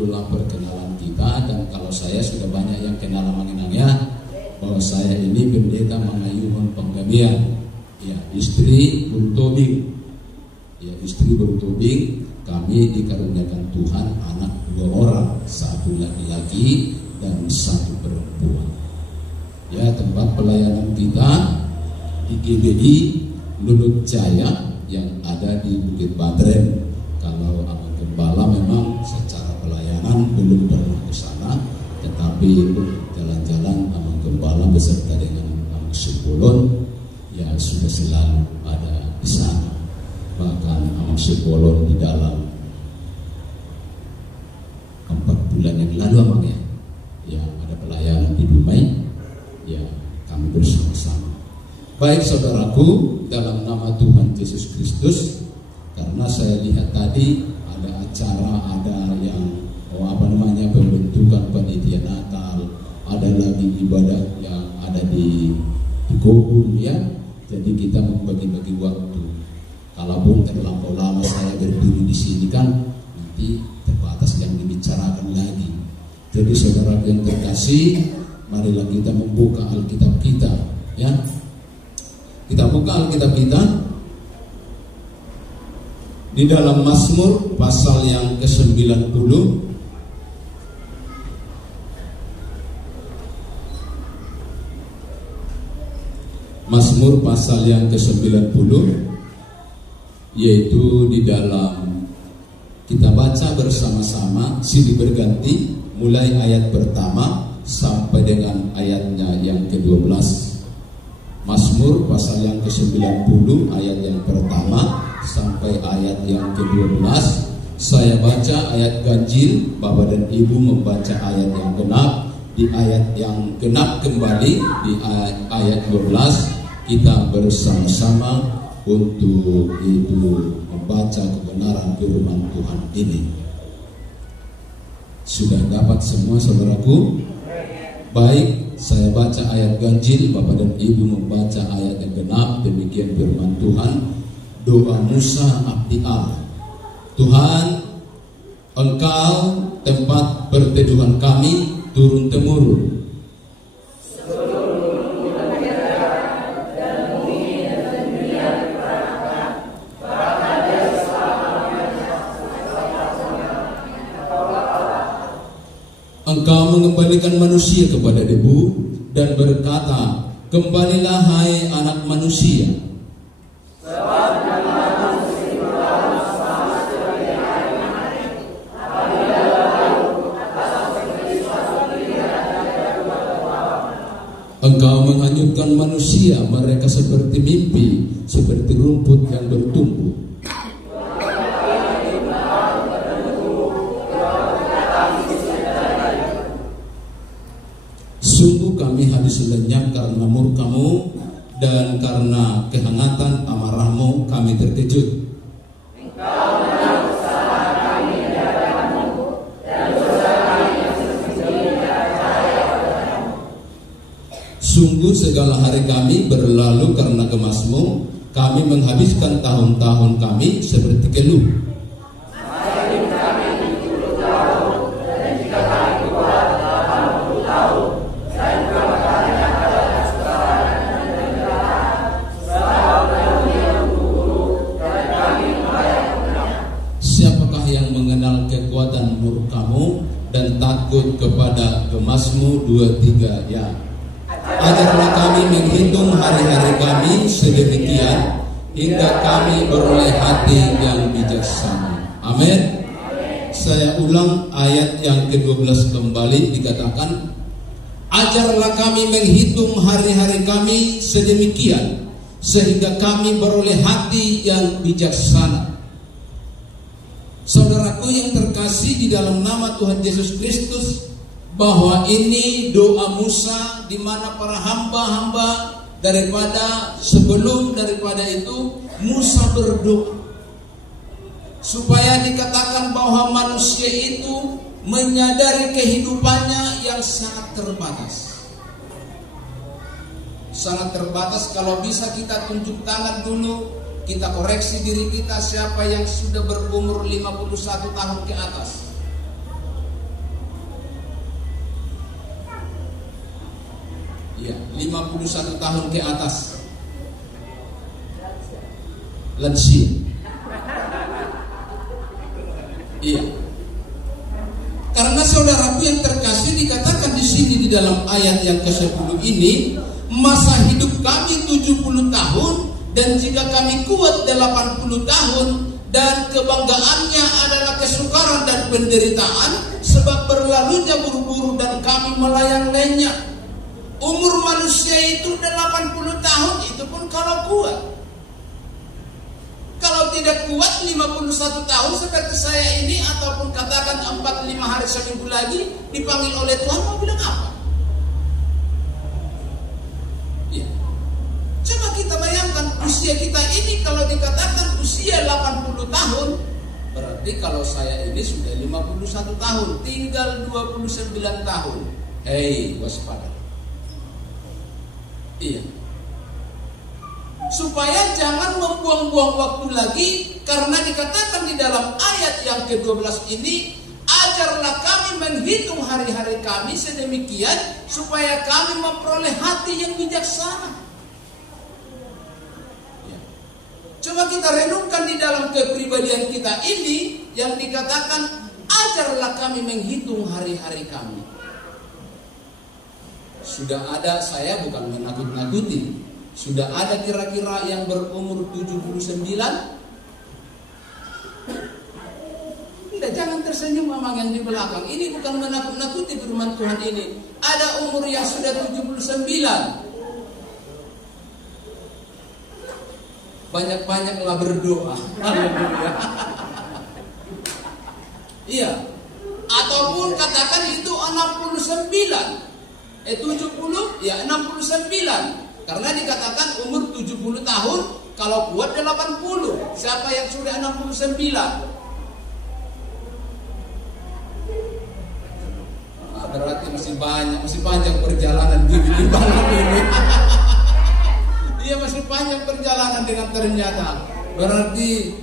itulah perkenalan kita. Dan kalau saya sudah banyak yang kenal mengenalnya, bahwa saya ini pendeta Mangayuhon Panggabean, ya, istri bertobing, ya, istri bertobing. Kami dikaruniakan Tuhan anak 2 orang, 1 laki-laki dan 1 perempuan. Ya, tempat pelayanan kita di GBI Lulut Jaya yang ada di Bukit Badren. Kalau Abang Gembala memang secara pelayanan belum pernah ke sana, tetapi jalan-jalan Abang Gembala beserta dengan Abang Sipolon ya sudah selalu ada di sana. Bahkan Abang Sipolon di dalam 4 bulan yang lalu Abang ya ada pelayanan di Dumai, ya kami bersama-sama. Baik saudaraku, dalam nama Tuhan Yesus Kristus, karena saya lihat tadi ada acara, ada yang pembentukan panitia Natal, ada lagi ibadah yang ada di Kobun ya. Jadi kita membagi-bagi waktu. Kalaupun terlampau lama saya berdiri di sini kan nanti terbatas yang dibicarakan lagi. Jadi saudara yang terkasih, marilah kita membuka Alkitab kita ya. Kita buka Alkitab kita di dalam Mazmur pasal yang ke-90. Mazmur pasal yang ke-90, yaitu di dalam kita baca bersama-sama silih berganti mulai ayat pertama sampai dengan ayatnya yang ke-12. Mazmur pasal yang ke-90 ayat yang pertama sampai ayat yang ke-12. Saya baca ayat ganjil, Bapak dan Ibu membaca ayat yang genap. Di ayat yang genap kembali di ayat 12 kita bersama-sama untuk itu membaca kebenaran firman Tuhan ini. Sudah dapat semua saudaraku? Baik, saya baca ayat ganjil, Bapak dan Ibu membaca ayat yang genap. Demikian firman Tuhan. Doa Musa abdi Allah. Tuhan, Engkau tempat perteduhan kami turun-temurun. Engkau mengembalikan manusia kepada debu dan berkata, kembalilah hai anak manusia. Engkau menghanyutkan manusia, mereka seperti mimpi, seperti rumput yang bertumbuh. Sungguh kami habis lenyap karena murka-Mu, dan karena kehangatan amarah-Mu kami terkejut. Engkau menghapus kesalahan kami daripada-Mu, dan dosa kami yang sembunyi dari cahaya padamu. Sungguh segala hari kami berlalu karena gemas-Mu, kami menghabiskan tahun-tahun kami seperti keluh. Dan takut kepada gemas-Mu. 2-3 ya. Ajarlah kami menghitung hari-hari kami sedemikian hingga kami beroleh hati yang bijaksana. Amin. Saya ulang ayat yang ke-12 kembali, dikatakan, ajarlah kami menghitung hari-hari kami sedemikian sehingga kami beroleh hati yang bijaksana. Saudaraku yang terkasih di dalam nama Tuhan Yesus Kristus, bahwa ini doa Musa, di mana para hamba-hamba sebelum daripada itu Musa berdoa supaya dikatakan bahwa manusia itu menyadari kehidupannya yang sangat terbatas. Sangat terbatas. Kalau bisa kita tunjuk tangan dulu, kita koreksi diri kita, siapa yang sudah berumur 51 tahun ke atas. Iya, 51 tahun ke atas. Lansia. Iya. Karena saudaraku yang terkasih, dikatakan di sini di dalam ayat yang ke-10 ini, masa hidup kami 70 tahun dan jika kami kuat 80 tahun dan kebanggaannya adalah kesukaran dan penderitaan sebab berlalunya buru-buru dan kami melayang lenyap. Umur manusia itu 80 tahun itu pun kalau kuat. Kalau tidak kuat 51 tahun seperti saya ini, ataupun katakan 4-5 hari seminggu lagi dipanggil oleh Tuhan, mau bilang apa? Ya. Coba kita bayangkan usia kita ini, kalau dikatakan usia 80 tahun, berarti kalau saya ini sudah 51 tahun, tinggal 29 tahun. Hei, waspada. Iya. Supaya jangan membuang-buang waktu lagi, karena dikatakan di dalam ayat yang ke-12 ini, ajarlah kami menghitung hari-hari kami sedemikian supaya kami memperoleh hati yang bijaksana. Ya. Coba kita renungkan di dalam kepribadian kita ini yang dikatakan, ajarlah kami menghitung hari-hari kami. Sudah ada, saya bukan menakut-nakuti, sudah ada kira-kira yang berumur 79? Tidak, jangan tersenyum mamang yang di belakang. Ini bukan menakut-nakuti firman Tuhan ini. Ada umur yang sudah 79. Banyak-banyaklah berdoa. Haleluya. Iya. Ataupun katakan itu 69. 70, ya 69. Karena dikatakan umur 70 tahun, kalau kuat 80. Siapa yang sudah 69? Berarti masih panjang perjalanan di malam ini. Iya, masih panjang perjalanan dengan ternyata. Berarti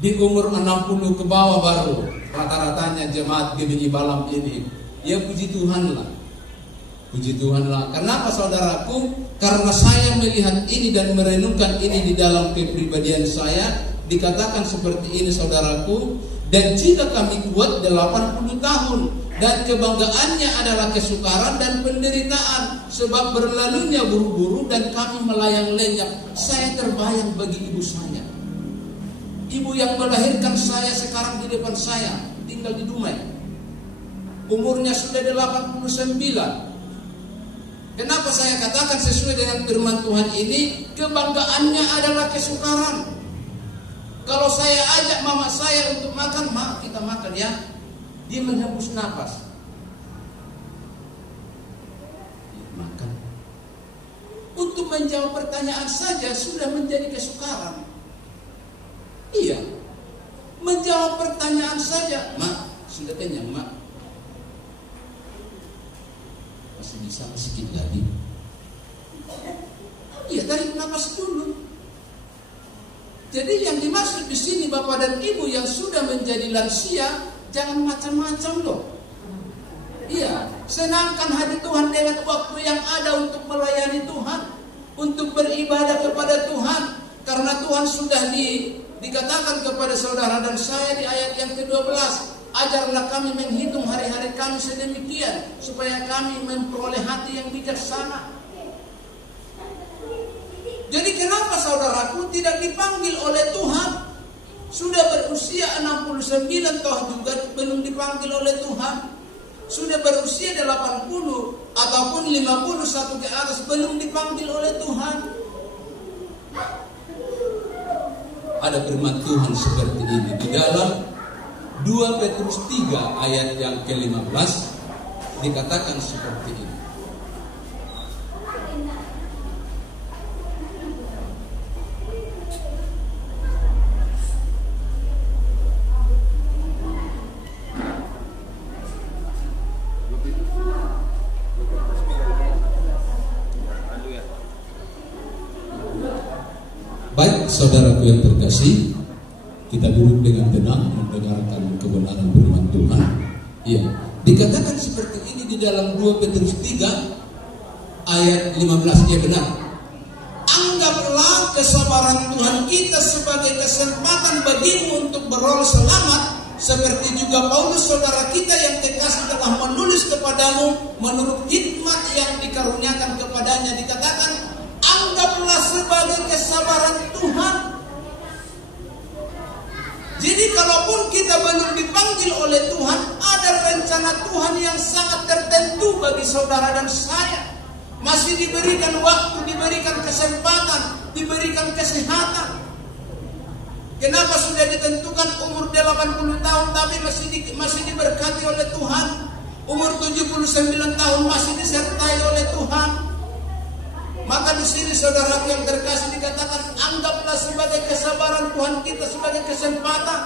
di umur 60 ke bawah baru rata-ratanya jemaat GBI malam ini. Ya puji Tuhan lah. Puji Tuhan lah. Kenapa saudaraku? Karena saya melihat ini dan merenungkan ini di dalam kepribadian saya. Dikatakan seperti ini saudaraku. Dan jika kami kuat 80 tahun dan kebanggaannya adalah kesukaran dan penderitaan sebab berlalunya buru-buru dan kami melayang lenyap. Saya terbayang bagi ibu saya. Ibu yang melahirkan saya sekarang di depan saya, tinggal di Dumai. Umurnya sudah 89. Kenapa saya katakan sesuai dengan firman Tuhan ini? Kebanggaannya adalah kesukaran. Kalau saya ajak mama saya untuk makan, "Ma, kita makan ya." Dia menghembus nafas. Makan. Untuk menjawab pertanyaan saja sudah menjadi kesukaran. Iya. Menjawab pertanyaan saja, "Ma, sudah kenyang, Ma?" Masih bisa sedikit lagi. Iya, tarik nafas dulu. Jadi yang dimaksud di sini Bapak dan Ibu yang sudah menjadi lansia, jangan macam-macam loh. Iya, senangkan hati Tuhan dengan waktu yang ada untuk melayani Tuhan, untuk beribadah kepada Tuhan. Karena Tuhan sudah dikatakan kepada saudara dan saya di ayat yang ke-12, ajarlah kami menghitung hari-hari kami sedemikian supaya kami memperoleh hati yang bijaksana. Jadi kenapa saudaraku tidak dipanggil oleh Tuhan? Sudah berusia 69 toh juga belum dipanggil oleh Tuhan. Sudah berusia 80 ataupun 51 ke atas belum dipanggil oleh Tuhan. Ada firman Tuhan seperti ini di dalam 2 Petrus 3 ayat yang ke-15 dikatakan seperti ini. Baik saudaraku yang terkasih, kita duduk dengan tenang mendengarkan kebenaran firman Tuhan. Iya, dikatakan seperti ini di dalam 2 Petrus 3 ayat 15, dia benar. Anggaplah kesabaran Tuhan kita sebagai kesempatan bagimu untuk beroleh selamat, seperti juga Paulus saudara kita yang terkasih telah menulis kepadamu menurut hikmat yang dikaruniakan kepadanya. Dikatakan, anggaplah sebagai kesabaran Tuhan. Jadi kalaupun kita belum dipanggil oleh Tuhan, ada rencana Tuhan yang sangat tertentu bagi saudara dan saya. Masih diberikan waktu, diberikan kesempatan, diberikan kesehatan. Kenapa sudah ditentukan umur 80 tahun tapi masih diberkati oleh Tuhan? Umur 79 tahun masih disertai oleh Tuhan. Maka di sini saudara yang terkasih dikatakan, anggaplah sebagai kesabaran Tuhan kita sebagai kesempatan.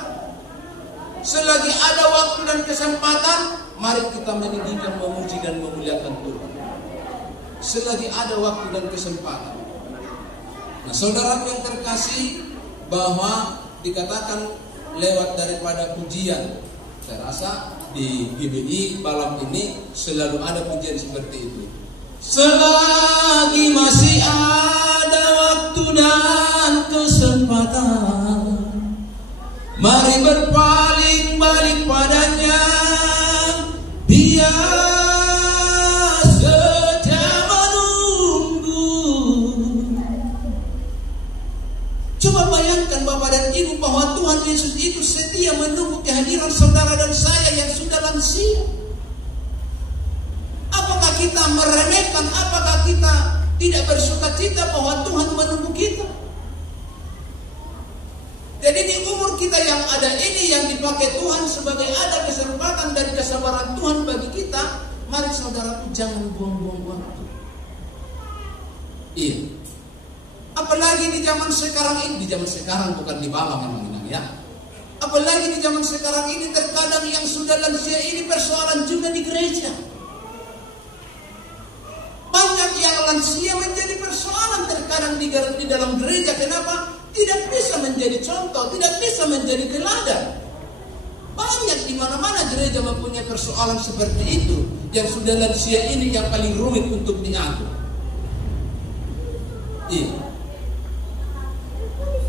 Selagi ada waktu dan kesempatan, mari kita meninggikan, memuji dan memuliakan Tuhan. Selagi ada waktu dan kesempatan. Nah, saudara yang terkasih, bahwa dikatakan lewat daripada pujian. Saya rasa di GBI malam ini selalu ada pujian seperti itu. Selagi masih ada waktu dan kesempatan, mari berpaling balik padanya. Dia setia menunggu. Coba bayangkan Bapak dan Ibu bahwa Tuhan Yesus itu setia menunggu kehadiran saudara dan saya yang sudah lansia. Apakah kita meremehkan? Apakah kita tidak bersuka cita bahwa Tuhan menunggu kita? Jadi di umur kita yang ada ini yang dipakai Tuhan sebagai ada kesempatan dan kesabaran Tuhan bagi kita, mari saudaraku jangan buang-buang waktu. Iya. Apalagi di zaman sekarang ini, di zaman sekarang bukan di bawah memang ya. Apalagi di zaman sekarang ini terkadang yang sudah lansia ini persoalan juga di gereja. Banyak yang lansia menjadi persoalan terkadang di dalam gereja. Kenapa? Tidak bisa menjadi contoh, tidak bisa menjadi teladan. Banyak di mana-mana gereja mempunyai persoalan seperti itu. Yang sudah lansia ini yang paling rumit untuk diatur. Iya.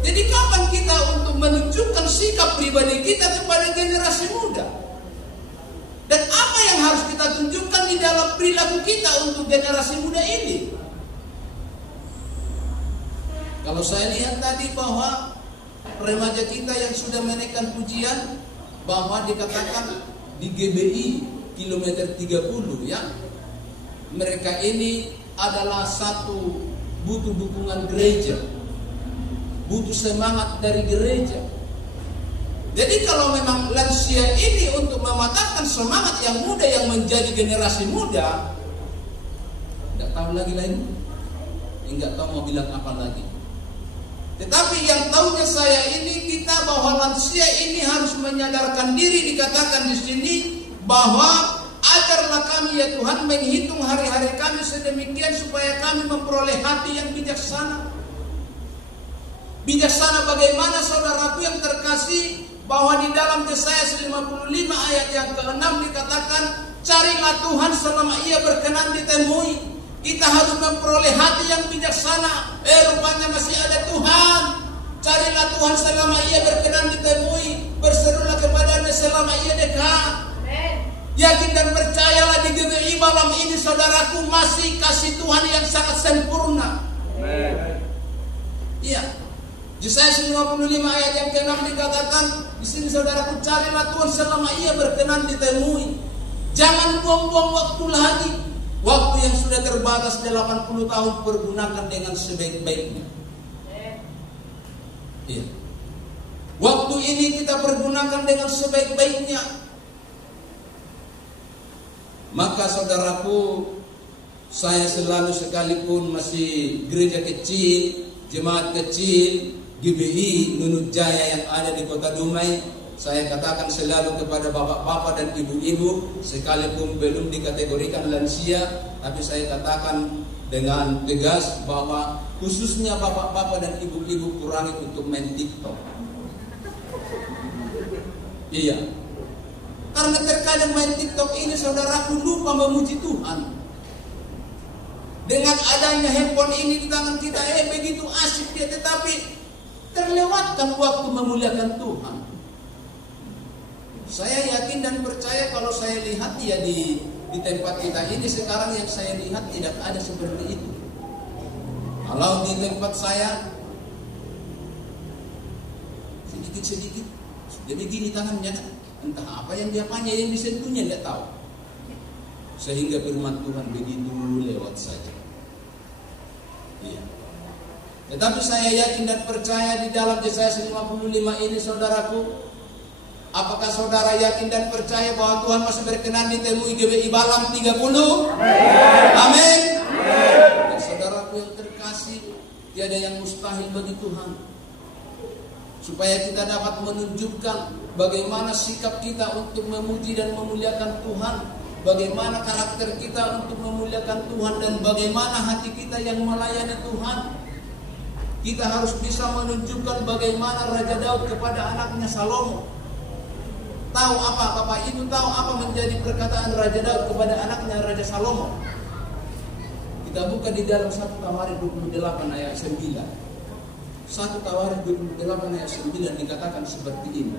Jadi kapan kita untuk menunjukkan sikap pribadi kita kepada generasi muda? Dan apa yang harus kita tunjukkan di dalam perilaku kita untuk generasi muda ini? Kalau saya lihat tadi bahwa remaja kita yang sudah menaikkan pujian, bahwa dikatakan di GBI kilometer 30 ya, mereka ini adalah satu butuh dukungan gereja, butuh semangat dari gereja. Jadi kalau memang lansia ini untuk mematahkan semangat yang muda yang menjadi generasi muda, tidak tahu lagi lain, enggak tahu mau bilang apa lagi. Tetapi yang tahunya saya ini kita bahwa lansia ini harus menyadarkan diri, dikatakan di sini bahwa ajarlah kami ya Tuhan menghitung hari-hari kami sedemikian supaya kami memperoleh hati yang bijaksana. Bijaksana bagaimana saudaraku yang terkasih? Bahwa di dalam Yesaya 55 ayat yang ke-6 dikatakan, carilah Tuhan selama ia berkenan ditemui. Kita harus memperoleh hati yang bijaksana. Rupanya masih ada Tuhan. Carilah Tuhan selama ia berkenan ditemui. Berserulah kepadanya selama ia dekat. Yakin dan percayalah di GBI malam ini saudaraku masih kasih Tuhan yang sangat sempurna. Iya. Yesaya 55 ayat yang ke-6 dikatakan di sini saudaraku, carilah Tuhan selama ia berkenan ditemui. Jangan buang-buang waktu lagi. Waktu yang sudah terbatas 80 tahun pergunakan dengan sebaik-baiknya. Iya. Waktu ini kita pergunakan dengan sebaik-baiknya. Maka saudaraku, saya selalu sekalipun masih gereja kecil, jemaat kecil, GBI Nunut Jaya yang ada di Kota Dumai, saya katakan selalu kepada bapak-bapak dan ibu-ibu, sekalipun belum dikategorikan lansia, tapi saya katakan dengan tegas bahwa khususnya bapak-bapak dan ibu-ibu kurangi untuk main TikTok. Iya. Karena terkadang main TikTok ini saudaraku lupa memuji Tuhan. Dengan adanya handphone ini di tangan kita, begitu asik dia, tetapi terlewatkan waktu memuliakan Tuhan. Saya yakin dan percaya kalau saya lihat ya di tempat kita ini sekarang, yang saya lihat tidak ada seperti itu. Kalau di tempat saya sedikit-sedikit sudah begini tangannya, entah apa yang dia punya, yang disentuhnya tidak tahu. Sehingga firman Tuhan begitu lewat saja. Iya. Tetapi saya yakin dan percaya di dalam Yesaya 55 ini, saudaraku, apakah saudara yakin dan percaya bahwa Tuhan masih berkenan ditemui GBI Balam 30? Amin. Dan saudaraku yang terkasih, tiada yang mustahil bagi Tuhan. Supaya kita dapat menunjukkan bagaimana sikap kita untuk memuji dan memuliakan Tuhan, bagaimana karakter kita untuk memuliakan Tuhan, dan bagaimana hati kita yang melayani Tuhan. Kita harus bisa menunjukkan bagaimana Raja Daud kepada anaknya Salomo. Tahu apa Bapak Ibu, tahu apa menjadi perkataan Raja Daud kepada anaknya Raja Salomo? Kita buka di dalam 1 Tawarikh 28 ayat 9. 1 Tawarikh 28 ayat 9 dikatakan seperti ini.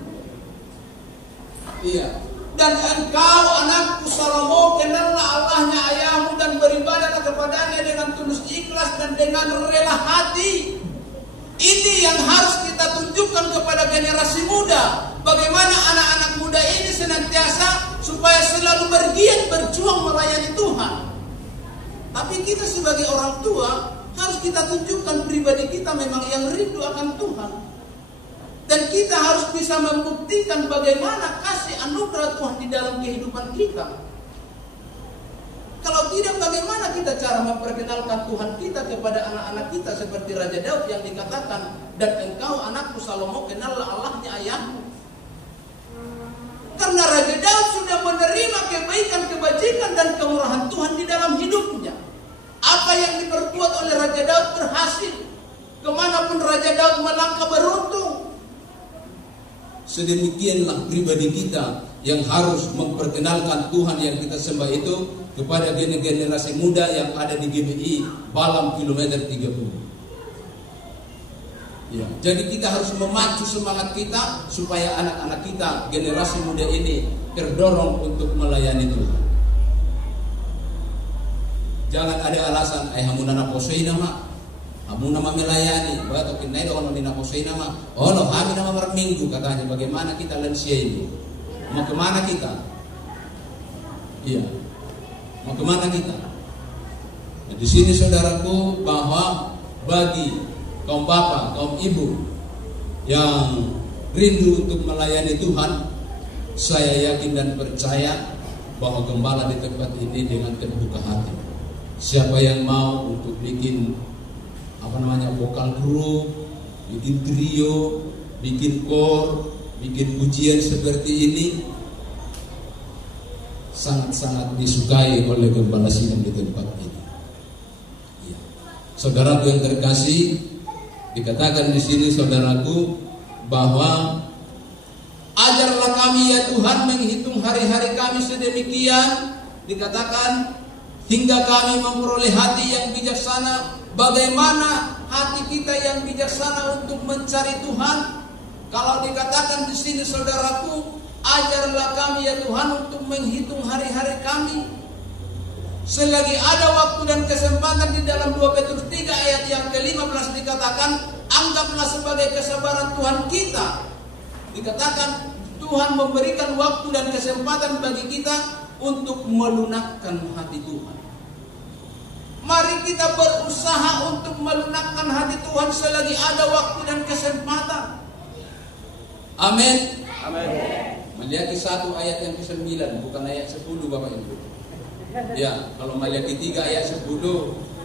Iya. Dan engkau anakku Salomo, kenallah Allahnya ayahmu dan beribadahlah kepadanya dengan tulus ikhlas dan dengan rela hati. Ini yang harus kita tunjukkan kepada generasi muda. Bagaimana anak-anak muda ini senantiasa supaya selalu bergiat berjuang melayani Tuhan. Tapi kita sebagai orang tua harus kita tunjukkan pribadi kita memang yang rindu akan Tuhan. Dan kita harus bisa membuktikan bagaimana kasih anugerah Tuhan di dalam kehidupan kita. Kalau tidak, bagaimana kita cara memperkenalkan Tuhan kita kepada anak-anak kita seperti Raja Daud yang dikatakan, dan engkau anakku Salomo, kenallah Allahnya ayahmu. Karena Raja Daud sudah menerima kebaikan, kebajikan dan kemurahan Tuhan di dalam hidupnya. Apa yang diperbuat oleh Raja Daud berhasil. Kemanapun Raja Daud melangkah beruntung. Sedemikianlah pribadi kita yang harus memperkenalkan Tuhan yang kita sembah itu kepada generasi muda yang ada di GBI Balam kilometer 30. Ya, jadi kita harus memacu semangat kita supaya anak-anak kita, generasi muda ini terdorong untuk melayani Tuhan. Jangan ada alasan, hamuna na posei nama, hamuna melayani, bahwa kinai lo ono na posei nama, oh lo kami nama berminggu katanya. Bagaimana kita lansia ini? Mau kemana kita? Iya, mau kemana kita? Nah, di sini saudaraku, bahwa bagi kaum bapak, kaum ibu yang rindu untuk melayani Tuhan, saya yakin dan percaya bahwa gembala di tempat ini dengan terbuka hati. Siapa yang mau untuk bikin vokal group, bikin trio, bikin kor, bikin pujian seperti ini, sangat-sangat disukai oleh gembala sidang di tempat ini. Ya. Saudaraku yang terkasih, dikatakan di sini saudaraku bahwa ajarlah kami ya Tuhan menghitung hari-hari kami sedemikian, dikatakan hingga kami memperoleh hati yang bijaksana. Bagaimana hati kita yang bijaksana untuk mencari Tuhan? Kalau dikatakan di sini saudaraku, ajarlah kami ya Tuhan untuk menghitung hari-hari kami. Selagi ada waktu dan kesempatan, di dalam 2 Petrus 3 ayat yang ke-15 dikatakan, anggaplah sebagai kesabaran Tuhan kita. Dikatakan Tuhan memberikan waktu dan kesempatan bagi kita untuk melunakkan hati Tuhan. Mari kita berusaha untuk melunakkan hati Tuhan selagi ada waktu dan kesempatan. Amin. Amin. Maliaki 1 ayat yang ke-9, bukan ayat 10 Bapak Ibu. Ya, kalau Maliaki 3 ayat 10,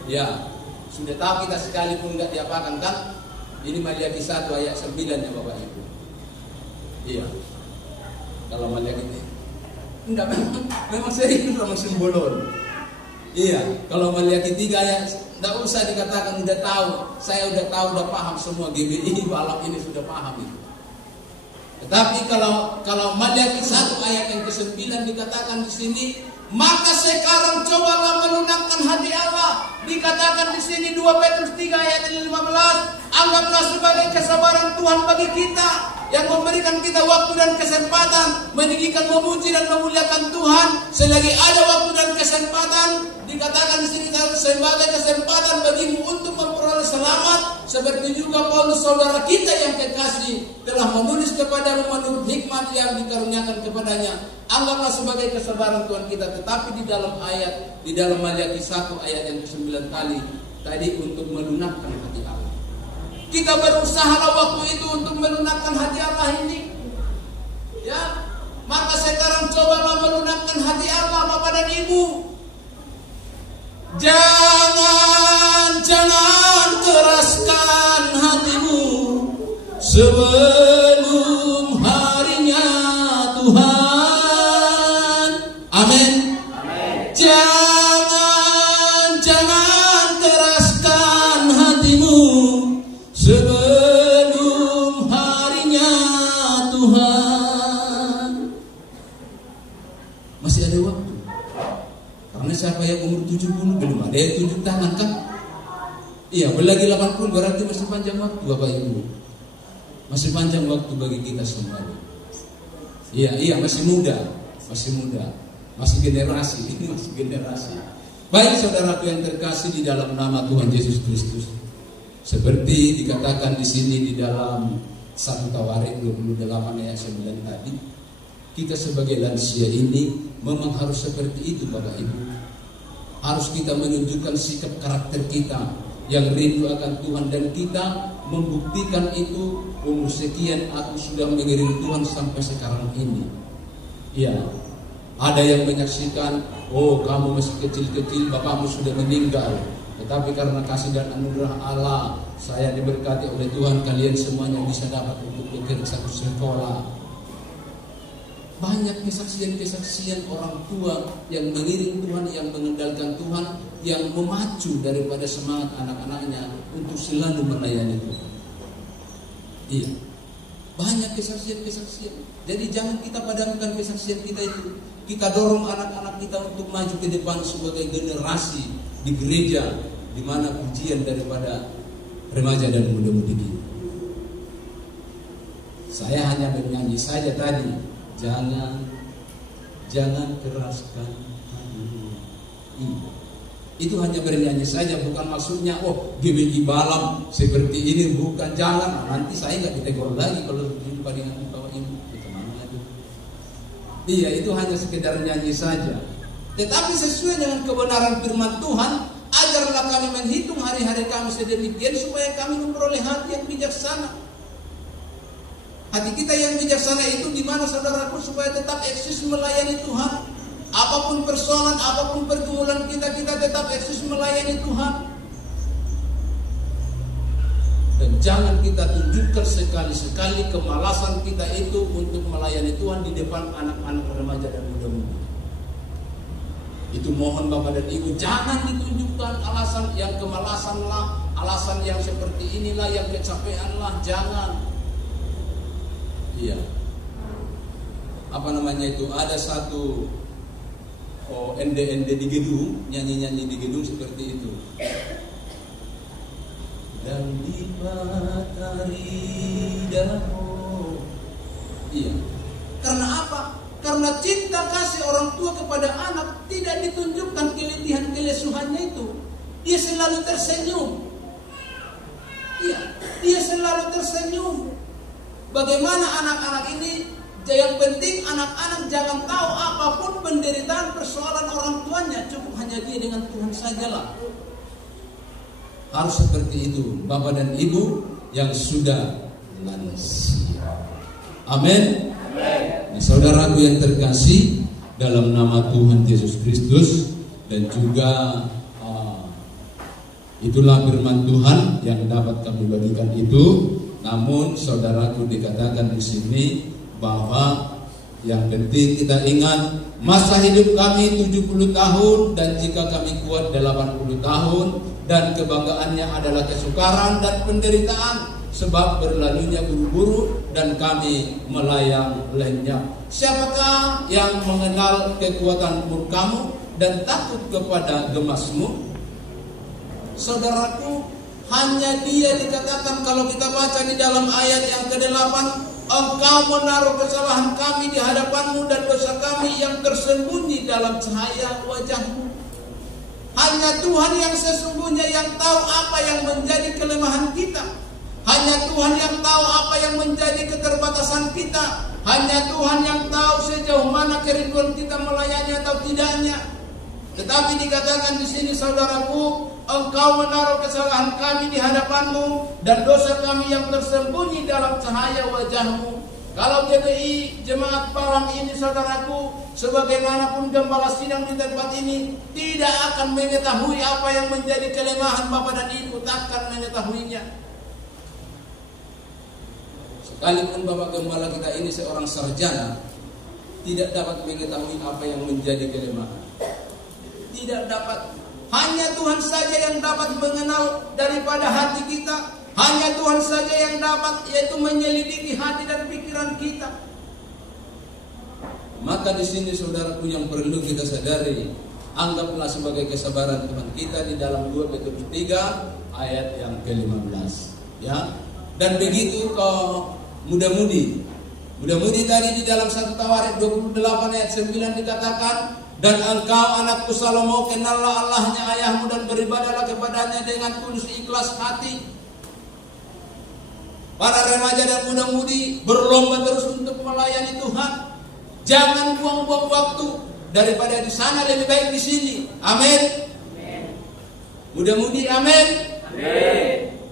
ya sudah tahu kita sekalipun enggak diapakan kan? Ini Maliaki 1 ayat 9 ya Bapak Ibu. Iya. Kalau Maliaki enggak, memang serius, memang simbolon. Iya, kalau Maliaki 3 ayat, enggak usah dikatakan udah tahu. Saya udah tahu, udah paham semua. GBI Balam ini sudah paham itu. Tetapi kalau Maliaki 1 ayat yang ke-9 dikatakan di sini, maka sekarang cobalah melunakkan hati Allah. Dikatakan di sini 2 Petrus 3 ayat 15, anggaplah sebagai kesabaran Tuhan bagi kita, yang memberikan kita waktu dan kesempatan meninggikan, memuji dan memuliakan Tuhan selagi ada waktu dan kesempatan. Dikatakan di sini sebagai kesempatan bagimu untuk memperoleh selamat, seperti juga Paulus saudara kita yang kekasih telah menulis kepadamu menurut hikmat yang dikaruniakan kepadanya. Anggaplah sebagai kesabaran Tuhan kita. Tetapi di dalam Maliaki 1 ayat yang ke-9 tadi untuk melunakkan hati Allah. Kita berusaha waktu itu untuk melunakkan hati Allah ini. Ya, maka sekarang cobalah melunakkan hati Allah, Bapak dan Ibu. Jangan keraskan hatimu sebelum harinya Tuhan. Amin. Jangan keraskan hatimu sebelum harinya Tuhan. Masih ada waktu. Karena siapa yang umur 70 belum ada yang tunjuk tangan kan? Iya, belagi 80 berarti masih panjang waktu Bapak Ibu. Masih panjang waktu bagi kita semua. Iya, masih muda. Masih generasi. Baik saudaraku yang terkasih di dalam nama Tuhan Yesus Kristus. Seperti dikatakan di sini di dalam 1 Tawarik 28 ayat 9 tadi, kita sebagai lansia ini memang harus seperti itu Bapak Ibu. Harus kita menunjukkan sikap karakter kita yang rindu akan Tuhan, dan kita membuktikan itu umur sekian aku sudah mengiring Tuhan sampai sekarang ini. Ya, ada yang menyaksikan, oh kamu masih kecil-kecil, bapakmu sudah meninggal. Tetapi karena kasih dan anugerah Allah, saya diberkati oleh Tuhan, kalian semuanya bisa dapat untuk bekerja sekolah. Banyak kesaksian-kesaksian orang tua yang mengiring Tuhan, yang mengendalikan Tuhan, yang memacu daripada semangat anak-anaknya untuk selalu melayani Tuhan. Iya, banyak kesaksian-kesaksian. Jadi jangan kita padamkan kesaksian kita itu. Kita dorong anak-anak kita untuk maju ke depan sebagai generasi di gereja, di mana pujian daripada remaja dan muda-mudi kita. Saya hanya bernyanyi saja tadi. Jangan keraskan hatimu. Itu hanya bernyanyi saja, bukan maksudnya GBI Balam seperti ini, bukan. Jangan, nanti saya nggak ditegur lagi kalau jumpa dengan Bapak Ibu. Iya, itu hanya sekedar nyanyi saja. Tetapi sesuai dengan kebenaran firman Tuhan, ajarlah kami menghitung hari-hari kami sedemikian supaya kami memperoleh hati yang bijaksana. Hati kita yang bijaksana itu di mana saudaraku, supaya tetap eksis melayani Tuhan. Apapun persoalan, apapun pergumulan kita tetap eksis melayani Tuhan. Dan jangan kita tunjukkan sekali-sekali kemalasan kita itu untuk melayani Tuhan di depan anak-anak remaja dan muda-mudi. Itu mohon Bapak dan Ibu, jangan ditunjukkan alasan yang kemalasan lah, alasan yang seperti inilah, yang kecapean lah, jangan. Iya. Apa namanya itu? Ada satu ende di gedung, nyanyi-nyanyi di gedung seperti itu. Dan di matahari dahu. Iya. Karena apa? Karena cinta kasih orang tua kepada anak tidak ditunjukkan keletihan-kelesuhannya itu. Dia selalu tersenyum. Iya, dia selalu tersenyum. Bagaimana anak-anak ini, yang penting anak-anak jangan tahu apapun penderitaan persoalan orang tuanya, cukup hanya dia dengan Tuhan sajalah. Harus seperti itu Bapak dan Ibu yang sudah lansia. Amin. Nah, saudaraku yang terkasih dalam nama Tuhan Yesus Kristus, dan juga itulah firman Tuhan yang dapat kami bagikan itu. Namun saudaraku, dikatakan di sini bahwa yang penting kita ingat masa hidup kami 70 tahun, dan jika kami kuat 80 tahun, dan kebanggaannya adalah kesukaran dan penderitaan. sebab berlalunya buru-buru dan kami melayang lenyap. Siapakah yang mengenal kekuatan murkamu dan takut kepada gemasmu? Saudaraku, hanya Dia dikatakan kalau kita baca di dalam ayat yang ke-8, Engkau menaruh kesalahan kami di hadapanmu dan dosa kami yang tersembunyi dalam cahaya wajahmu. Hanya Tuhan yang sesungguhnya yang tahu apa yang menjadi kelemahan kita. Hanya Tuhan yang tahu apa yang menjadi keterbatasan kita. Hanya Tuhan yang tahu sejauh mana kerinduan kita melayani atau tidaknya. Tetapi dikatakan di sini, saudaraku, Engkau menaruh kesalahan kami di hadapanmu dan dosa kami yang tersembunyi dalam cahaya wajahmu. Kalau GBI Jemaat Palang ini, saudaraku, sebagaimanapun gembala sidang di tempat ini tidak akan mengetahui apa yang menjadi kelemahan Bapak dan Ibu, takkan mengetahuinya. Sekalipun Bapak Gembala kita ini seorang sarjana, tidak dapat mengetahui apa yang menjadi kelemahan. Tidak dapat. Hanya Tuhan saja yang dapat mengenal daripada hati kita. Hanya Tuhan saja yang dapat, yaitu menyelidiki hati dan pikiran kita. Maka di sini, saudaraku, yang perlu kita sadari, anggaplah sebagai kesabaran Tuhan kita di dalam 2 Petrus 3 ayat yang ke-15. Ya. Dan begitu kau muda-mudi tadi di dalam 1 Tawarik 28 ayat 9 dikatakan, dan engkau anakku Salomo, kenallah Allahnya ayahmu dan beribadahlah kepadanya dengan tulus ikhlas hati. Para remaja dan muda-mudi berlomba terus untuk melayani Tuhan. Jangan buang-buang waktu. Daripada di sana lebih baik di sini. Amin. Muda-mudi, amin.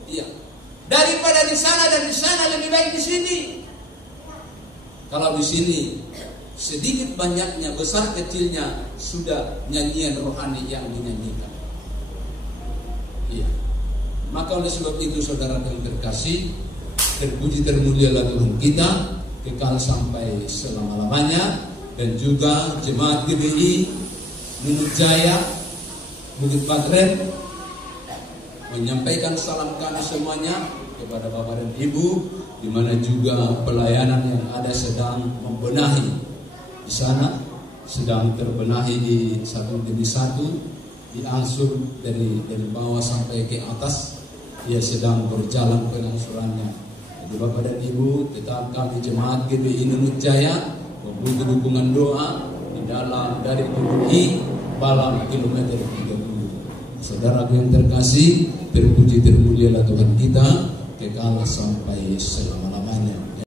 Iya. Daripada di sana dan di sana lebih baik di sini. Kalau di sini sedikit banyaknya, besar kecilnya sudah nyanyian rohani yang dinyanyikan. Iya. Maka oleh sebab itu, saudara yang terkasih, terpuji termulialah Tuhan kita kekal sampai selama-lamanya. Dan juga Jemaat GBI Nunuk Jaya Bukit Patren menyampaikan salam kami semuanya kepada Bapak dan Ibu, di mana juga pelayanan yang ada sedang membenahi di sana, sedang terbenahi di satu demi satu, diangsur dari bawah sampai ke atas. Ia sedang berjalan pengangsurannya. Jadi Bapak dan Ibu, tetap kami Jemaat GBI Nunuk Jaya membutuh dukungan doa di dalam dari GBI Palang kilometer 30. Saudara yang terkasih, terpuji termulialah Tuhan kita kekal sampai selama